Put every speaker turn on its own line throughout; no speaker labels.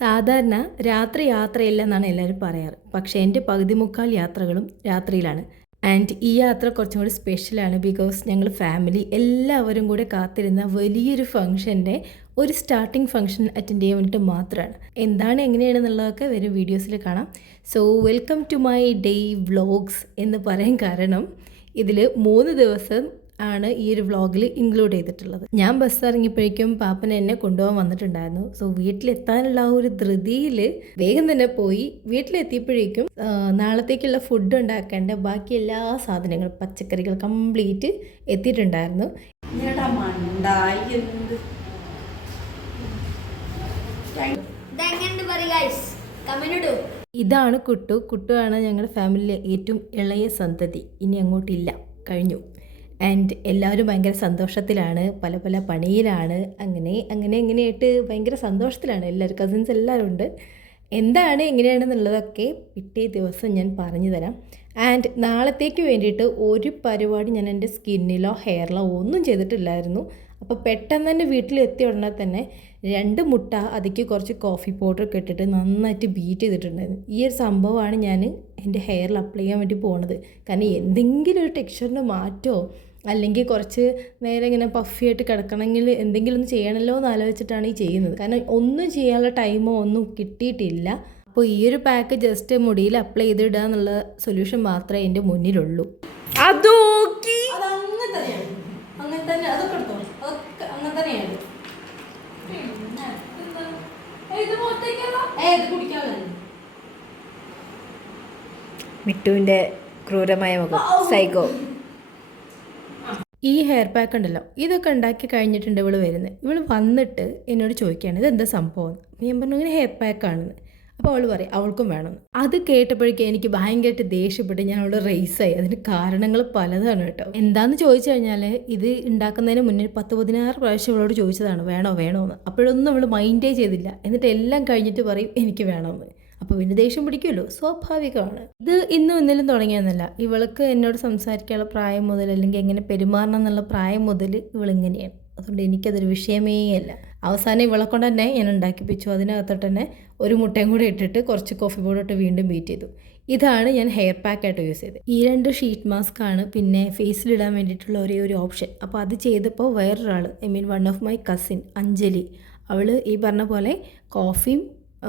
സാധാരണ രാത്രി യാത്രയില്ല എന്നാണ് എല്ലാവരും പറയാറ്. പക്ഷേ എന്റെ പകുതി മുക്കാൽ യാത്രകളും രാത്രിയിലാണ്. ആൻഡ് ഈ യാത്ര കുറച്ചും കൂടി സ്പെഷ്യലാണ് ബിക്കോസ് ഞങ്ങൾ ഫാമിലി എല്ലാവരും കൂടെ കാത്തിരുന്ന വലിയൊരു ഫംഗ്ഷന്റെ ഒരു സ്റ്റാർട്ടിംഗ് ഫംഗ്ഷൻ അറ്റൻഡ് ചെയ്യാൻ വേണ്ടിയിട്ട് മാത്രമാണ്. എന്താണ് എങ്ങനെയാണെന്നുള്ളതൊക്കെ വരും വീഡിയോസിൽ കാണാം. So welcome to my day vlogs എന്ന് പറയാൻ കാരണം ഇതിൽ മൂന്ന് ദിവസം ആണ് ഈ ഒരു വ്ളോഗിൽ ഇൻക്ലൂഡ് ചെയ്തിട്ടുള്ളത്. ഞാൻ ബസ് ഇറങ്ങിയപ്പോഴേക്കും പാപ്പൻ എന്നെ കൊണ്ടുപോകാൻ വന്നിട്ടുണ്ടായിരുന്നു. സോ വീട്ടിലെത്താനുള്ള ആ ഒരു ധൃതിയിൽ വേഗം തന്നെ പോയി. വീട്ടിലെത്തിയപ്പോഴേക്കും നാളത്തേക്കുള്ള ഫുഡ് ഉണ്ടാക്കേണ്ട ബാക്കി എല്ലാ സാധനങ്ങളും പച്ചക്കറികൾ കംപ്ലീറ്റ് എത്തിയിട്ടുണ്ടായിരുന്നു. ഇതാണ് കുട്ടു. കുട്ടുവാണ് ഞങ്ങളുടെ ഫാമിലിയിലെ ഏറ്റവും ഇളയ സന്തതി. ഇനി അങ്ങോട്ടില്ല. കഴിഞ്ഞു. ആൻഡ് എല്ലാവരും ഭയങ്കര സന്തോഷത്തിലാണ്. പല പല പണിയിലാണ്. അങ്ങനെ അങ്ങനെ എങ്ങനെയായിട്ട് ഭയങ്കര സന്തോഷത്തിലാണ്. എല്ലാവരും കസിൻസ് എല്ലാവരും ഉണ്ട്. എന്താണ് എങ്ങനെയാണെന്നുള്ളതൊക്കെ പിറ്റേ ദിവസം ഞാൻ പറഞ്ഞു തരാം ആൻഡ് നാളത്തേക്ക് വേണ്ടിയിട്ട് ഒരു പരിപാടി ഞാൻ എന്റെ സ്കിന്നിലോ ഹെയറിലോ ഒന്നും ചെയ്തിട്ടില്ലായിരുന്നു. അപ്പോൾ പെട്ടെന്ന് തന്നെ വീട്ടിലെത്തിയ ഉടനെ തന്നെ രണ്ട് മുട്ട അതിക്ക് കുറച്ച് കോഫി പൗഡർ ഒക്കെ ഇട്ടിട്ട് നന്നായിട്ട് ബീറ്റ് ചെയ്തിട്ടുണ്ടായിരുന്നു. ഈ ഒരു സംഭവമാണ് ഞാൻ എന്റെ ഹെയറിൽ അപ്ലൈ ചെയ്യാൻ വേണ്ടി പോണത്. കാരണം എന്തെങ്കിലും ഒരു ടെക്സ്ചറിന്റെ മാറ്റമോ അല്ലെങ്കിൽ കുറച്ച് നേരം ഇങ്ങനെ പഫി ആയിട്ട് കിടക്കണമെങ്കിൽ എന്തെങ്കിലും ഒന്ന് ചെയ്യണമല്ലോ എന്ന് ആലോചിച്ചിട്ടാണ് ഈ ചെയ്യുന്നത്. കാരണം ഒന്നും ചെയ്യാനുള്ള ടൈമോ ഒന്നും കിട്ടിയിട്ടില്ല. അപ്പോൾ ഈ ഒരു പാക്ക് ജസ്റ്റ് മുടിയിൽ അപ്ലൈ ചെയ്തിടുക എന്നുള്ള സൊല്യൂഷൻ മാത്രമേ എന്റെ മുന്നിലുള്ളൂ.
അതോക്കി
അത് അങ്ങനെ തന്നെ അതൊക്കെ എടുത്തോ? അതൊക്കെ അങ്ങനെ തന്നെയാണ്.
ക്രൂരമായ മുഖം. സൈക്കോ
ഈ ഹെയർ പാക്ക് ഉണ്ടല്ലോ ഇതൊക്കെ ഉണ്ടാക്കി കഴിഞ്ഞിട്ടുണ്ട് ഇവൾ വരുന്നത്. ഇവൾ വന്നിട്ട് എന്നോട് ചോദിക്കുകയാണ് എന്താ സംഭവം? ഞാൻ പറഞ്ഞു ഇങ്ങനെ ഹെയർ പാക്ക് ആണെന്ന്. അപ്പോൾ അവൾ പറയും അവൾക്കും വേണം. അത് കേട്ടപ്പോഴേക്കും എനിക്ക് ഭയങ്കരമായിട്ട് ദേഷ്യപ്പെട്ട് ഞാൻ അവളോട് റേസായി അതിന് കാരണങ്ങൾ പലതാണ് കേട്ടോ. എന്താന്ന് ചോദിച്ചു കഴിഞ്ഞാൽ ഇത് ഉണ്ടാക്കുന്നതിന് മുന്നേ പത്ത് പതിനാറ് പ്രാവശ്യം അവളോട് ചോദിച്ചതാണ് വേണോ വേണോ എന്ന് അപ്പോഴൊന്നും അവൾ മൈൻഡേ ചെയ്തില്ല. എന്നിട്ട് എല്ലാം കഴിഞ്ഞിട്ട് പറയും എനിക്ക് വേണമെന്ന്. അപ്പോൾ പിന്നെ ദേഷ്യം പിടിക്കുമല്ലോ? സ്വാഭാവികമാണ്. ഇത് ഇന്നും ഇന്നലും തുടങ്ങിയെന്നല്ല. ഇവൾക്ക് എന്നോട് സംസാരിക്കാനുള്ള പ്രായം മുതൽ അല്ലെങ്കിൽ എങ്ങനെ പെരുമാറണം എന്നുള്ള പ്രായം മുതൽ ഇവളിങ്ങനെയാണ് അതുകൊണ്ട് എനിക്കതൊരു വിഷയമേ അല്ല. അവസാനം ഇവളെ കൊണ്ട് തന്നെ ഞാൻ ഉണ്ടാക്കിപ്പിച്ചു. അതിനകത്തോട്ട് തന്നെ ഒരു മുട്ടയും കൂടി ഇട്ടിട്ട് കുറച്ച് കോഫി പൗഡറിട്ട് വീണ്ടും ബീറ്റ് ചെയ്തു. ഇതാണ് ഞാൻ ഹെയർ പാക്കായിട്ട് യൂസ് ചെയ്തത്. ഈ രണ്ട് ഷീറ്റ് മാസ്ക് ആണ് പിന്നെ ഫേസിലിടാൻ വേണ്ടിയിട്ടുള്ള ഒരേ ഒരു ഓപ്ഷൻ അപ്പോൾ അത് ചെയ്തപ്പോൾ വേറൊരാൾ I mean one of my cousin Anjali അവൾ ഈ പറഞ്ഞ പോലെ കോഫിയും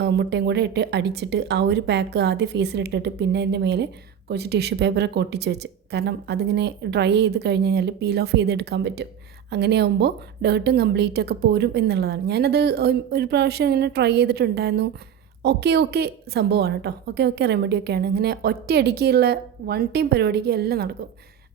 മുട്ടയും കൂടെ ഇട്ട് അടിച്ചിട്ട് ആ ഒരു പാക്ക് ആദ്യം ഫേസിലിട്ടിട്ട് പിന്നെ അതിന്റെ മേലെ കുറച്ച് ടിഷ്യൂ പേപ്പറൊക്കെ ഒട്ടിച്ച് വെച്ച്. കാരണം അതിങ്ങനെ ഡ്രൈ ചെയ്ത് കഴിഞ്ഞ് കഴിഞ്ഞാൽ പീൽ ഓഫ് ചെയ്തെടുക്കാൻ പറ്റും. അങ്ങനെയാകുമ്പോൾ ഡേർട്ടും കംപ്ലീറ്റ് ഒക്കെ പോരും എന്നുള്ളതാണ്. ഞാനത് ഒരു- പ്രാവശ്യം ഇങ്ങനെ ട്രൈ ചെയ്തിട്ടുണ്ടായിരുന്നു. ഓക്കെ ഓക്കെ സംഭവമാണ് കേട്ടോ. ഓക്കെ ഓക്കെ റെമഡി ഒക്കെയാണ്. ഇങ്ങനെ ഒറ്റയടിക്കുള്ള വൺ ടീം പരിപാടിക്ക് എല്ലാം നടക്കും.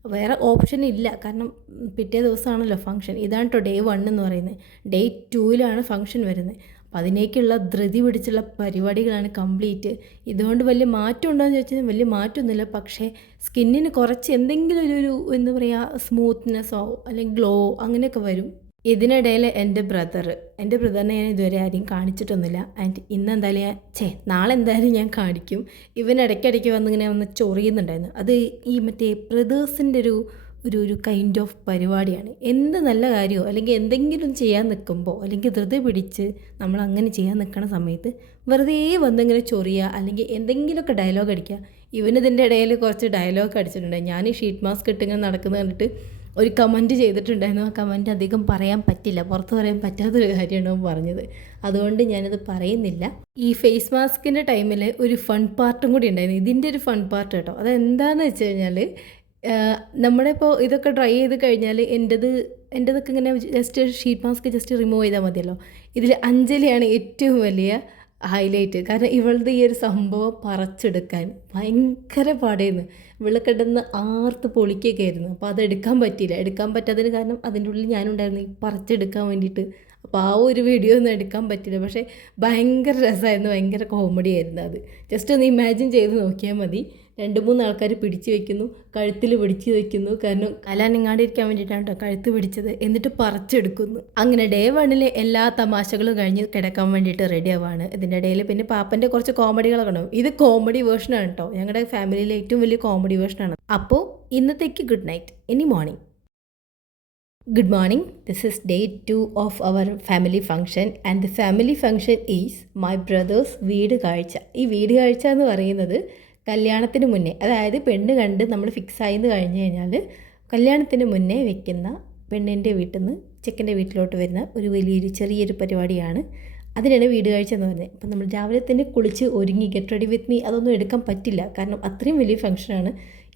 വേറെ ഓപ്ഷൻ ഇല്ല. കാരണം പിറ്റേ ദിവസമാണല്ലോ ഫംഗ്ഷൻ. ഇതാണ് കേട്ടോ ഡേ വൺ എന്ന് പറയുന്നത്. ഡേ ടൂവിലാണ് ഫംഗ്ഷൻ വരുന്നത്. അതിനേക്കുള്ള ധൃതി പിടിച്ചുള്ള പരിപാടികളാണ് കംപ്ലീറ്റ്. ഇതുകൊണ്ട് വലിയ മാറ്റം ഉണ്ടോ എന്ന് ചോദിച്ചാൽ വലിയ മാറ്റമൊന്നുമില്ല. പക്ഷേ സ്കിന്നിന് കുറച്ച് എന്തെങ്കിലും ഒരു എന്താ പറയുക സ്മൂത്ത്നെസ്സോ അല്ലെങ്കിൽ ഗ്ലോ അങ്ങനെയൊക്കെ വരും. ഇതിനിടയിൽ എന്റെ ബ്രദർ എന്റെ ബ്രദറിനെ ഞാൻ ഇതുവരെ ആരെയും കാണിച്ചിട്ടൊന്നുമില്ല. ആൻഡ് ഇന്ന് എന്തായാലും ഞാൻ ചേ നാളെ എന്തായാലും ഞാൻ കാണിക്കും. ഇവൻ ഇടയ്ക്കിടയ്ക്ക് വന്നിങ്ങനെ വന്ന് ചൊറിയുന്നുണ്ടായിരുന്നു. അത് ഈ മറ്റേ ബ്രദേഴ്സിന്റെ ഒരു ഒരു ഒരു കൈൻഡ് ഓഫ് പരിപാടിയാണ്. എന്ത് നല്ല കാര്യമോ അല്ലെങ്കിൽ എന്തെങ്കിലും ചെയ്യാൻ നിൽക്കുമ്പോൾ അല്ലെങ്കിൽ ധൃതി പിടിച്ച് നമ്മൾ അങ്ങനെ ചെയ്യാൻ നിൽക്കുന്ന സമയത്ത് വെറുതെ വന്നിങ്ങനെ ചൊറിയുക അല്ലെങ്കിൽ എന്തെങ്കിലുമൊക്കെ ഡയലോഗ് അടിക്കുക. ഇവനിതിന്റെ ഇടയിൽ കുറച്ച് ഡയലോഗ് അടിച്ചിട്ടുണ്ട്. ഞാൻ ഈ ഷീറ്റ് മാസ്ക് ഇട്ടിങ്ങനെ നടക്കുന്നത് കണ്ടിട്ട് ഒരു കമന്റ് ചെയ്തിട്ടുണ്ടായിരുന്നു. ആ കമന്റ് അധികം പറയാൻ പറ്റില്ല. പുറത്ത് പറയാൻ പറ്റാത്തൊരു കാര്യമാണ് പറഞ്ഞത്. അതുകൊണ്ട് ഞാനത് പറയുന്നില്ല. ഈ ഫേസ് മാസ്കിന്റെ ടൈമിൽ ഒരു ഫൺ പാർട്ടും കൂടി ഉണ്ടായിരുന്നു. ഇതിന്റെ ഒരു ഫൺ പാർട്ട് കേട്ടോ. അതെന്താണെന്ന് വെച്ച് കഴിഞ്ഞാൽ നമ്മുടെ ഇപ്പോൾ ഇതൊക്കെ ഡ്രൈ ചെയ്ത് കഴിഞ്ഞാൽ എന്റെത് എന്റെതൊക്കെ ഇങ്ങനെ just sheet mask just remove ചെയ്താൽ മതിയല്ലോ. ഇതിൽ അഞ്ജലിയാണ് ഏറ്റവും വലിയ ഹൈലൈറ്റ് കാരണം ഇവളുടെ ഈ ഒരു സംഭവം പറിച്ചെടുക്കാൻ ഭയങ്കര പാടായിരുന്നു. ഇവൾ കിടന്ന് ആർത്ത് പൊളിക്കൊക്കെ ആയിരുന്നു. അപ്പോൾ അത് എടുക്കാൻ പറ്റിയില്ല. എടുക്കാൻ പറ്റാത്തതിന് കാരണം അതിന്റെ ഉള്ളിൽ ഞാനുണ്ടായിരുന്നു ഈ പറിച്ചെടുക്കാൻ വേണ്ടിയിട്ട്. അപ്പോൾ ആ ഒരു വീഡിയോ ഒന്നും എടുക്കാൻ പറ്റില്ല പക്ഷേ ഭയങ്കര രസമായിരുന്നു. ഭയങ്കര കോമഡി ആയിരുന്നു അത്. ജസ്റ്റ് ഒന്ന് ഇമാജിൻ ചെയ്ത് നോക്കിയാൽ മതി. രണ്ട് മൂന്ന് ആൾക്കാർ പിടിച്ചു വെക്കുന്നു. കഴുത്തിൽ പിടിച്ചു വെക്കുന്നു. കാരണം കലാനിങ്ങാണ്ടിരിക്കാൻ വേണ്ടിയിട്ടാണ് കേട്ടോ കഴുത്ത് പിടിച്ചത്. എന്നിട്ട് പറിച്ചെടുക്കുന്നു. അങ്ങനെ ഡേ വണ്ണിലെ എല്ലാ തമാശകളും കഴിഞ്ഞ് കിടക്കാൻ വേണ്ടിയിട്ട് റെഡി ആവാണ്. ഇതിന്റെ ഇടയിൽ പിന്നെ പാപ്പന്റെ കുറച്ച് കോമഡികളൊക്കെ ഉണ്ടാവും. ഇത് കോമഡി വേർഷനാണ് കേട്ടോ ഞങ്ങളുടെ ഫാമിലിയിലെ ഏറ്റവും വലിയ കോമഡി വേർഷനാണ് അപ്പോൾ ഇന്നത്തേക്ക് ഗുഡ് നൈറ്റ് ഇനി morning Good morning. This is day two of our family function and the family function is my brother's വീട് കാഴ്ച. ഈ വീട് കാഴ്ച എന്ന് പറയുന്നത് കല്യാണത്തിന് മുന്നേ അതായത് പെണ്ണ് കണ്ട് നമ്മൾ ഫിക്സ് ആയിന്ന് കഴിഞ്ഞ് കഴിഞ്ഞാൽ കല്യാണത്തിന് മുന്നേ വെക്കുന്ന പെണ്ണിന്റെ വീട്ടിൽ നിന്ന് ചെക്കന്റെ വീട്ടിലോട്ട് വരുന്ന ഒരു വലിയൊരു ചെറിയൊരു പരിപാടിയാണ്. അതിനാണ് വീട് കാഴ്ച എന്ന് പറയുന്നത്. അപ്പം നമ്മൾ രാവിലെ തന്നെ കുളിച്ച് ഒരുങ്ങി ഗെറ്റ് റെഡി വിത്ത് മീ അതൊന്നും എടുക്കാൻ പറ്റില്ല. കാരണം അത്രയും വലിയ ഫംഗ്ഷനാണ്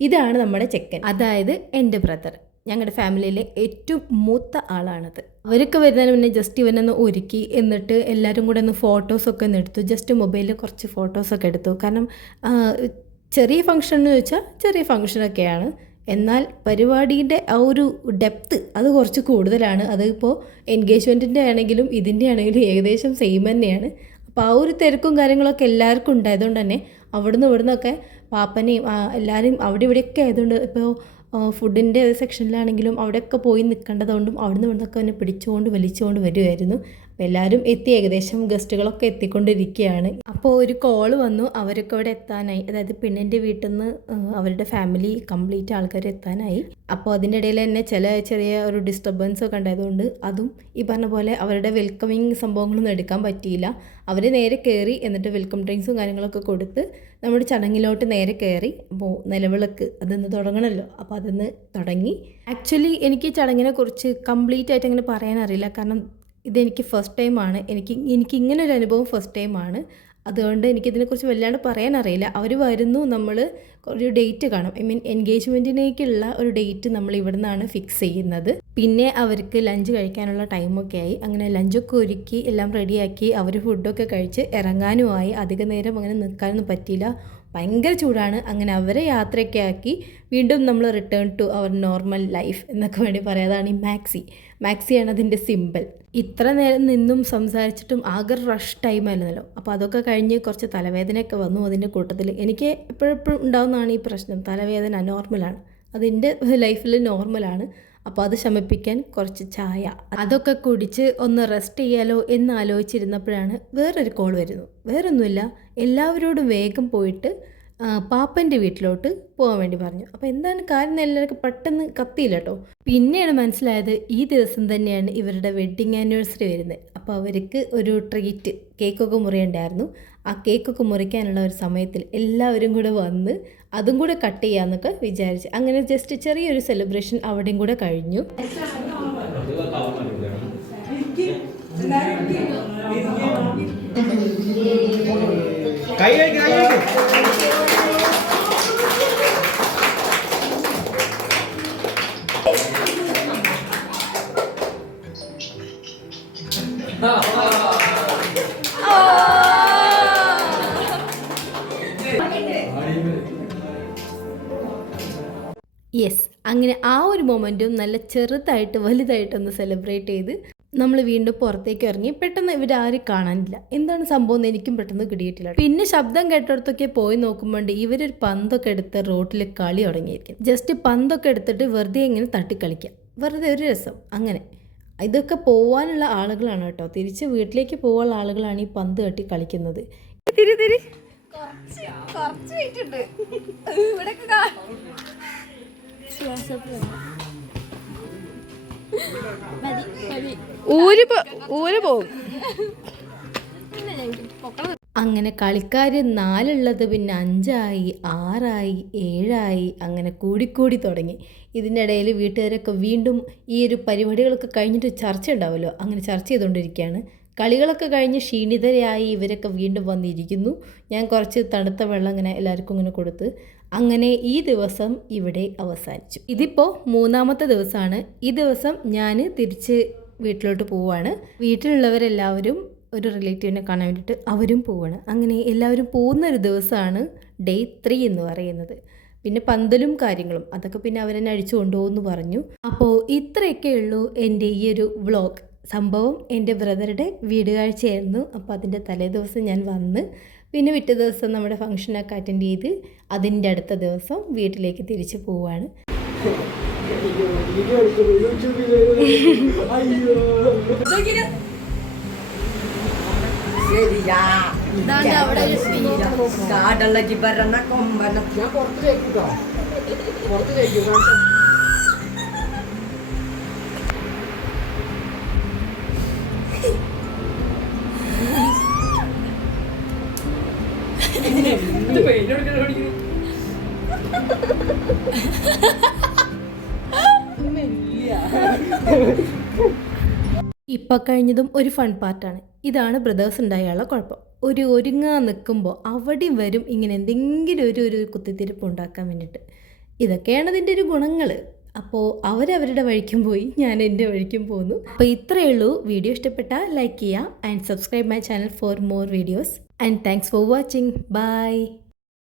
ഇതാണ് നമ്മുടെ ചെക്കൻ. അതായത് എന്റെ ബ്രദർ ഞങ്ങളുടെ ഫാമിലിയിലെ ഏറ്റവും മൂത്ത ആളാണത്. അവരൊക്കെ വരുന്നതിന് മുന്നേ ജസ്റ്റ് ഇവനൊന്ന് ഒരുക്കി എന്നിട്ട് എല്ലാവരും കൂടെ ഒന്ന് ഫോട്ടോസൊക്കെ ഒന്ന് എടുത്തു. ജസ്റ്റ് മൊബൈലിൽ കുറച്ച് ഫോട്ടോസൊക്കെ എടുത്തു. കാരണം ചെറിയ ഫംഗ്ഷൻ എന്ന് ചോദിച്ചാൽ ചെറിയ ഫംഗ്ഷനൊക്കെയാണ് എന്നാൽ പരിപാടിയുടെ ആ ഒരു ഡെപ്ത്ത് അത് കുറച്ച് കൂടുതലാണ്. അതിപ്പോൾ എൻഗേജ്മെന്റിന്റെ ആണെങ്കിലും ഇതിന്റെ ആണെങ്കിലും ഏകദേശം സെയിം തന്നെയാണ്. അപ്പോൾ ആ ഒരു തിരക്കും കാര്യങ്ങളൊക്കെ എല്ലാവർക്കും ഉണ്ടായതുകൊണ്ട് തന്നെ അവിടുന്ന് ഇവിടുന്നൊക്കെ പാപ്പനെയും എല്ലാവരും അവിടെ ഇവിടെയൊക്കെ ആയതുകൊണ്ട് ഇപ്പോൾ ഫുഡിന്റെ സെക്ഷനിലാണെങ്കിലും അവിടെയൊക്കെ പോയി നിൽക്കേണ്ടതുകൊണ്ടും അവിടുന്ന് ഇവിടുന്നൊക്കെ എന്നെ പിടിച്ചുകൊണ്ട് വലിച്ചുകൊണ്ട് വരുമായിരുന്നു അപ്പോൾ എല്ലാവരും എത്തി ഏകദേശം ഗസ്റ്റുകളൊക്കെ എത്തിക്കൊണ്ടിരിക്കുകയാണ്. അപ്പോൾ ഒരു കോൾ വന്നു അവരൊക്കെ അവിടെ എത്താനായി. അതായത് പെണ്ണിന്റെ വീട്ടിൽ നിന്ന് അവരുടെ ഫാമിലി കംപ്ലീറ്റ് ആൾക്കാർ എത്താനായി. അപ്പോൾ അതിന്റെ ഇടയിൽ തന്നെ ചില ചെറിയ ഒരു ഡിസ്റ്റർബൻസ് ഒക്കെ ഉണ്ടായതുകൊണ്ട് അതും ഈ പറഞ്ഞ പോലെ അവരുടെ വെൽക്കമിങ് സംഭവങ്ങളൊന്നും എടുക്കാൻ പറ്റിയില്ല. അവർ നേരെ കയറി എന്നിട്ട് വെൽക്കം ഡ്രിങ്ക്സും കാര്യങ്ങളൊക്കെ കൊടുത്ത് നമ്മുടെ ചടങ്ങിലോട്ട് നേരെ കയറി അപ്പോൾ നിലവിളക്ക് അതിന്ന് തുടങ്ങണമല്ലോ അപ്പോൾ അതിന്ന് തുടങ്ങി. ആക്ച്വലി എനിക്ക് ചടങ്ങിനെ കുറിച്ച് കംപ്ലീറ്റ് ആയിട്ട് അങ്ങനെ പറയാനറിയില്ല കാരണം ഇതെനിക്ക് ഫസ്റ്റ് ടൈമാണ് എനിക്ക് എനിക്ക് ഇങ്ങനെ ഒരു അനുഭവം ഫസ്റ്റ് ടൈമാണ് അതുകൊണ്ട് എനിക്കിതിനെക്കുറിച്ച് വല്ലാണ്ട് പറയാൻ അറിയില്ല. അവർ വരുന്നു നമ്മൾ ഒരു ഡേറ്റ് കാണും. ഐ മീൻ എൻഗേജ്മെന്റിനേക്കുള്ള ഒരു ഡേറ്റ് നമ്മൾ ഇവിടെ നിന്നാണ് ഫിക്സ് ചെയ്യുന്നത്. പിന്നെ അവർക്ക് ലഞ്ച് കഴിക്കാനുള്ള ടൈമൊക്കെ ആയി. അങ്ങനെ ലഞ്ചൊക്കെ ഒരുക്കി എല്ലാം റെഡിയാക്കി അവർ ഫുഡൊക്കെ കഴിച്ച് ഇറങ്ങാനുമായി അധിക നേരം അങ്ങനെ നിൽക്കാനൊന്നും പറ്റിയില്ല. ഭയങ്കര ചൂടാണ്. അങ്ങനെ അവരെ യാത്രയൊക്കെ ആക്കി വീണ്ടും നമ്മൾ return to our normal life എന്നൊക്കെ വേണ്ടി പറയാതാണ് ഈ മാക്സി മാക്സിയാണ് അതിന്റെ സിമ്പിൾ ഇത്ര നേരം നിന്നും സംസാരിച്ചിട്ടും ആകെ റഷ് ടൈം ആയിരുന്നല്ലോ. അപ്പോൾ അതൊക്കെ കഴിഞ്ഞ് കുറച്ച് തലവേദനയൊക്കെ വന്നു അതിന്റെ കൂട്ടത്തിൽ. എനിക്ക് എപ്പോഴെപ്പോഴും ഉണ്ടാകുന്നതാണ് ഈ പ്രശ്നം. തലവേദന നോർമലാണ് അതിന്റെ ലൈഫിൽ നോർമലാണ് അപ്പോൾ അത് ശമിപ്പിക്കാൻ കുറച്ച് ചായ. അതൊക്കെ കുടിച്ച് ഒന്ന് റെസ്റ്റ് ചെയ്യാലോ എന്ന് ആലോചിച്ചിരുന്നപ്പോഴാണ് വേറൊരു കോൾ വരുന്നു. വേറൊന്നുമില്ല എല്ലാവരോടും വേഗം പോയിട്ട് പാപ്പന്റെ വീട്ടിലോട്ട് പോകാൻ വേണ്ടി പറഞ്ഞു. അപ്പോൾ എന്താണ് കാര്യം എല്ലാവർക്കും പെട്ടെന്ന് കത്തിയില്ല കേട്ടോ. പിന്നെയാണ് മനസ്സിലായത് ഈ ദിവസം തന്നെയാണ് ഇവരുടെ വെഡ്ഡിങ് ആനിവേഴ്സറി വരുന്നത്. അപ്പോൾ അവർക്ക് ഒരു ട്രീറ്റ് കേക്കൊക്കെ മുറിയുണ്ടായിരുന്നു. ആ കേക്കൊക്കെ മുറിക്കാനുള്ള ഒരു സമയത്തിൽ എല്ലാവരും കൂടെ വന്ന് അതും കൂടെ കട്ട് ചെയ്യാമെന്നൊക്കെ വിചാരിച്ച്. അങ്ങനെ ജസ്റ്റ് ചെറിയൊരു സെലിബ്രേഷൻ അവിടെയും കൂടെ കഴിഞ്ഞു.
കൈ കൈ
അങ്ങനെ ആ ഒരു മൊമെന്റും നല്ല ചെറുതായിട്ട് വലുതായിട്ടൊന്ന് സെലിബ്രേറ്റ് ചെയ്ത് നമ്മൾ വീണ്ടും പുറത്തേക്ക് ഇറങ്ങി. പെട്ടെന്ന് ഇവരാരും കാണാനില്ല. എന്താണ് സംഭവം എന്ന് എനിക്കും പെട്ടെന്ന് കിട്ടിയിട്ടില്ല പിന്നെ ശബ്ദം കേട്ടിടത്തൊക്കെ പോയി നോക്കുമ്പോൾ ഇവരൊരു പന്തൊക്കെ എടുത്ത് റോട്ടിൽ കളി തുടങ്ങിയിരിക്കും. ജസ്റ്റ് പന്തൊക്കെ എടുത്തിട്ട് വെറുതെ ഇങ്ങനെ തട്ടിക്കളിക്കുക വെറുതെ ഒരു രസം. അങ്ങനെ. ഇതൊക്കെ പോവാനുള്ള ആളുകളാണ് കേട്ടോ. തിരിച്ച് വീട്ടിലേക്ക് പോകാനുള്ള ആളുകളാണ് ഈ പന്ത് കെട്ടി കളിക്കുന്നത്. തിരി തിരി.
ഊര് ഊര് പോകും
അങ്ങനെ കളിക്കാർ നാലുള്ളത് പിന്നെ അഞ്ചായി ആറായി ഏഴായി അങ്ങനെ കൂടിക്കൂടി തുടങ്ങി. ഇതിനിടയിൽ വീട്ടുകാരൊക്കെ വീണ്ടും ഈ ഒരു പരിപാടികളൊക്കെ കഴിഞ്ഞിട്ട് ചർച്ച ഉണ്ടാവുമല്ലോ അങ്ങനെ ചർച്ച ചെയ്തുകൊണ്ടിരിക്കുകയാണ്. കളികളൊക്കെ കഴിഞ്ഞ് ക്ഷീണിതരായി ഇവരൊക്കെ വീണ്ടും വന്നിരിക്കുന്നു. ഞാൻ കുറച്ച് തണുത്ത വെള്ളം ഇങ്ങനെ എല്ലാവർക്കും ഇങ്ങനെ കൊടുത്ത് അങ്ങനെ ഈ ദിവസം ഇവിടെ അവസാനിച്ചു. ഇതിപ്പോൾ മൂന്നാമത്തെ ദിവസമാണ്. ഈ ദിവസം ഞാൻ തിരിച്ച് വീട്ടിലോട്ട് പോവുകയാണ് വീട്ടിലുള്ളവരെല്ലാവരും ഒരു റിലേറ്റീവിനെ കാണാൻ വേണ്ടിയിട്ട് അവരും പോവാണ്. അങ്ങനെ എല്ലാവരും പോകുന്ന ഒരു ദിവസമാണ് ഡേ ത്രീ എന്ന് പറയുന്നത്. പിന്നെ പന്തലും കാര്യങ്ങളും അതൊക്കെ പിന്നെ അവരെന്നെ അഴിച്ചു കൊണ്ടുപോകുമെന്ന് പറഞ്ഞു. അപ്പോൾ ഇത്രയൊക്കെ ഉള്ളൂ എന്റെ ഈ ഒരു വ്ളോഗ് സംഭവം എന്റെ ബ്രദറുടെ വീട് കാഴ്ചയായിരുന്നു അപ്പോൾ അതിന്റെ തലേദിവസം ഞാൻ വന്ന് പിന്നെ പിറ്റേ ദിവസം നമ്മുടെ ഫംഗ്ഷനൊക്കെ അറ്റൻഡ് ചെയ്ത് അതിന്റെ അടുത്ത ദിവസം വീട്ടിലേക്ക് തിരിച്ചു പോവുകയാണ്.
ശരിയാ. കാടള്ളക്ക് ഭരണ കൊമ്പന
ഞാൻ പുറത്ത് കഴിക്കും
ഇപ്പം കഴിഞ്ഞതും ഒരു ഫൺ പാർട്ടാണ് ഇതാണ് ബ്രദേഴ്സ് ഉണ്ടായുള്ള കുഴപ്പം. ഒരു ഒരുങ്ങാൻ നിൽക്കുമ്പോൾ അവിടെ വരും ഇങ്ങനെ എന്തെങ്കിലും ഒരു ഒരു കുത്തിത്തിരിപ്പ് ഉണ്ടാക്കാൻ വേണ്ടിയിട്ട്. ഇതൊക്കെയാണ് അതിന്റെ ഒരു ഗുണങ്ങൾ അപ്പോൾ അവരവരുടെ വഴിക്കും പോയി ഞാൻ എന്റെ വഴിക്കും പോന്നു. അപ്പോൾ ഇത്രയേ ഉള്ളൂ. വീഡിയോ ഇഷ്ടപ്പെട്ടാൽ ലൈക്ക് ചെയ്യുക and subscribe my channel for more videos and thanks for watching bye